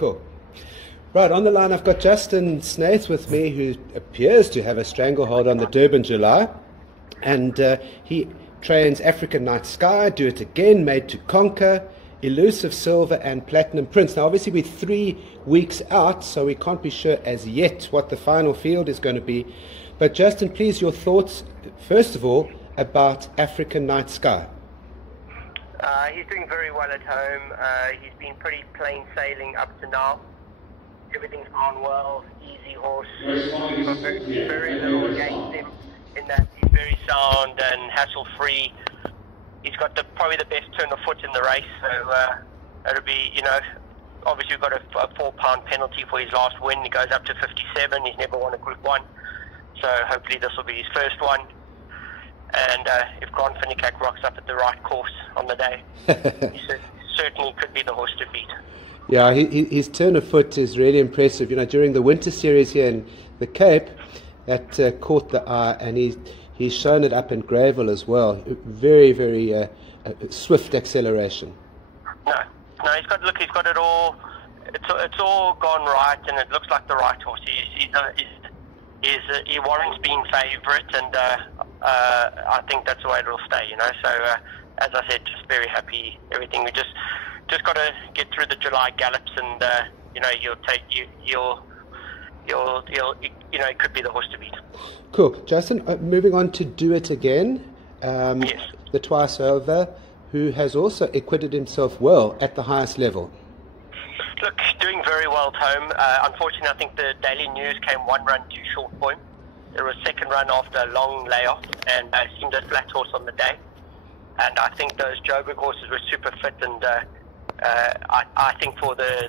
Cool. Right, on the line I've got Justin Snaith with me, who appears to have a stranglehold on the Durban July, and he trains African Night Sky, Do It Again, Made to Conquer, Elusive Silver and Platinum Prince. Now obviously we're 3 weeks out, so we can't be sure as yet what the final field is going to be, but Justin, please, your thoughts first of all about African Night Sky. He's doing very well at home. He's been pretty plain sailing up to now. Everything's gone well, easy horse. He's got very little against him in that he's very sound and hassle-free. He's got probably the best turn of foot in the race, so it'll be, obviously we've got a £4 penalty for his last win. He goes up to 57. He's never won a Group 1, so hopefully this will be his first one. And if Grant Finnick rocks up at the right course on the day, he certainly could be the horse to beat. Yeah, his turn of foot is really impressive. During the winter series here in the Cape, that caught the eye, and he's shown it up in Greyville as well. Very, very swift acceleration. No, he's got it all. It's all gone right, and it looks like the right horse. He warrants being favourite, and I think that's the way it'll stay. So as I said, just very happy. Everything we just got to get through the July gallops, and it could be the horse to beat. Cool, Justin. Moving on to Do It Again. Yes. The twice over, who has also acquitted himself well at the highest level. Look, doing very well at home. Unfortunately, I think the Daily News came 1 run too short for him. There was second run after a long layoff, and seemed a flat horse on the day. And I think those Joburg horses were super fit, and I think for the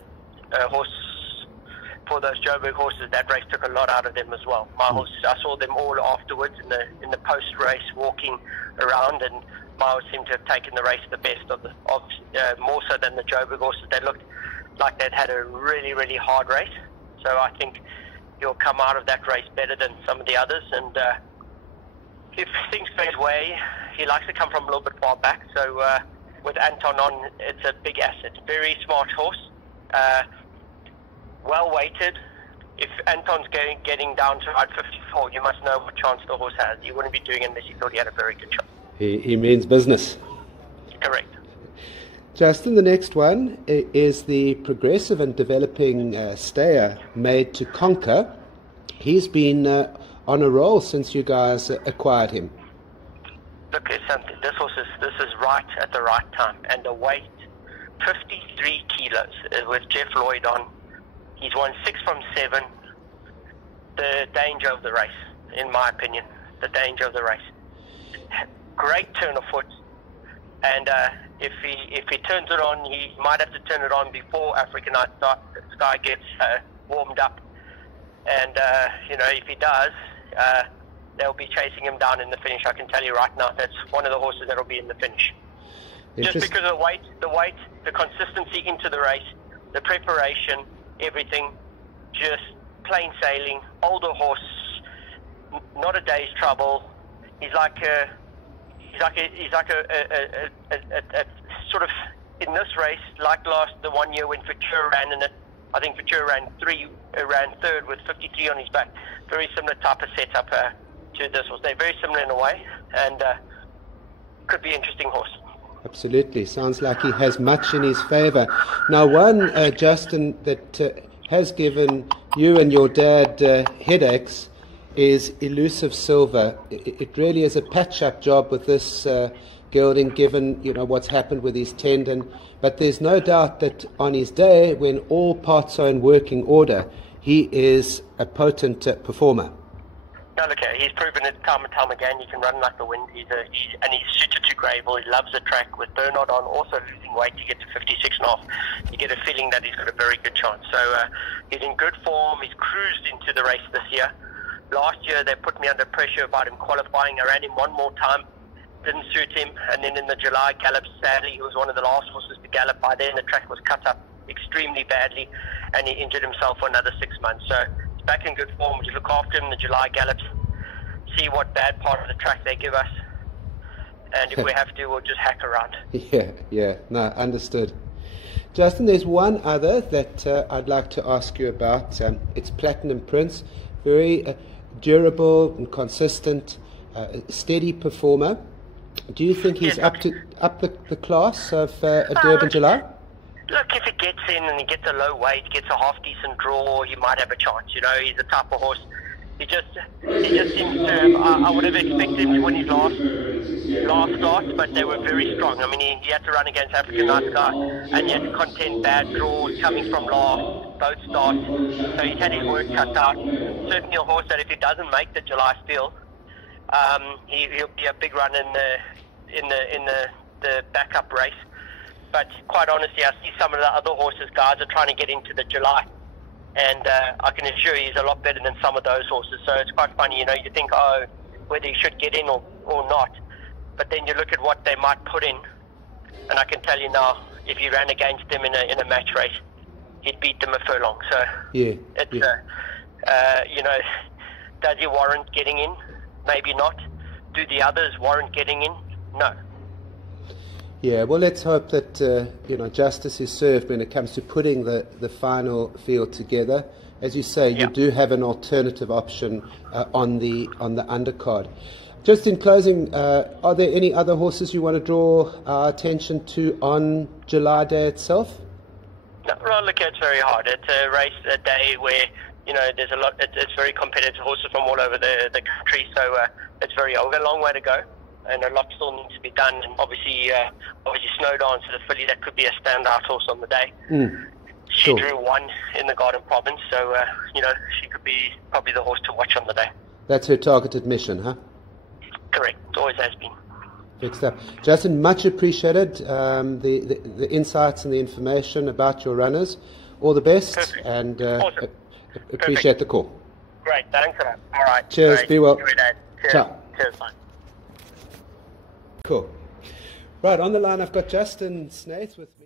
for those Joburg horses, that race took a lot out of them as well. My horses, I saw them all afterwards in the post race walking around, and my horse seemed to have taken the race the best of more so than the Joburg horses. They looked like they'd had a really, really hard race. So I think he'll come out of that race better than some of the others. And if things go his way, he likes to come from a little bit far back. So with Anton on, it's a big asset. Very smart horse. Well weighted. If Anton's getting down to ride 54, you must know what chance the horse has. You wouldn't be doing it unless you thought he had a very good shot. He means business. Correct. Justin, the next one is the progressive and developing stayer Made to Conquer. He's been on a roll since you guys acquired him. Look, this horse is right at the right time, and the weight, 53 kilos, with Jeff Lloyd on. He's won 6 from 7. The danger of the race, in my opinion, the danger of the race. Great turn of foot, and if he turns it on, he might have to turn it on before African Night Sky gets warmed up. And if he does, they'll be chasing him down in the finish. I can tell you right now, that's one of the horses that'll be in the finish. Just because of the weight, the consistency into the race, the preparation, everything, just plain sailing. Older horse, not a day's trouble. He's like a sort of, in this race, like the 1 year when Futura ran in it. I think Futura ran third with 53 on his back. Very similar type of setup to this horse. They're very similar in a way, and could be an interesting horse. Absolutely. Sounds like he has much in his favour. Now, one, Justin, that has given you and your dad headaches is Elusive Silver. It really is a patch-up job with this gelding, given what's happened with his tendon. But there's no doubt that on his day, when all parts are in working order, he is a performer. No, look, he's proven it time and time again. He can run like the wind. He's suited to Greyville. He loves the track. With Bernard on, also losing weight to get to 56.5. You get a feeling that he's got a very good chance. So he's in good form. He's cruised into the race this year. Last year they put me under pressure about him qualifying. I ran him one more time. Didn't suit him. And then in the July gallop, sadly, he was one of the last horses to gallop. By then the track was cut up extremely badly, and he injured himself for another 6 months. So he's back in good form. Would you look after him in the July gallops, see what bad part of the track they give us, and if we have to, we'll just hack around. Yeah, no, understood. Justin, there's one other that I'd like to ask you about. It's Platinum Prince, very durable and consistent, steady performer. Do you think he's up the class of a Durban July? Look, if he gets in and he gets a low weight, gets a half decent draw, he might have a chance. You know, he's the type of horse. He just seems to. I would have expected him to win his last start, but they were very strong. I mean, he had to run against African Night Sky, and he had to contend bad draws coming from last, both starts. So he's had his work cut out. Certainly a horse that if he doesn't make the July Steel, he'll be a big run in the backup race. But quite honestly, I see some of the other horses, guys, are trying to get into the July. And I can assure you he's a lot better than some of those horses. So it's quite funny, you know, you think, oh, whether he should get in or not. But then you look at what they might put in. And I can tell you now, if he ran against them in a match race, he'd beat them a furlong. So yeah, it's, you know, does he warrant getting in? Maybe not. Do the others warrant getting in? No. Yeah, well, let's hope that you know, justice is served when it comes to putting the final field together. As you say, you do have an alternative option on the undercard. Just in closing, are there any other horses you want to draw our attention to on July Day itself? No, well, look, it's very hard. It's a race, a day where, you know, there's a lot. It's very competitive. Horses from all over the country, so it's very. We've got a long way to go. And a lot still needs to be done. And obviously Snowdance to the filly, that could be a standout horse on the day. She drew 1 in the Garden Province, so you know, she could be probably the horse to watch on the day. That's her targeted mission, huh? Correct. Always has been. Good stuff, Justin. Much appreciated. The insights and the information about your runners. All the best. Perfect. And Awesome. Appreciate the call. Great. Thanks for that. All right. Cheers. Great. Be well. Cheers. Ciao. Cheers. Bye. Cool. Right, on the line I've got Justin Snaith with me.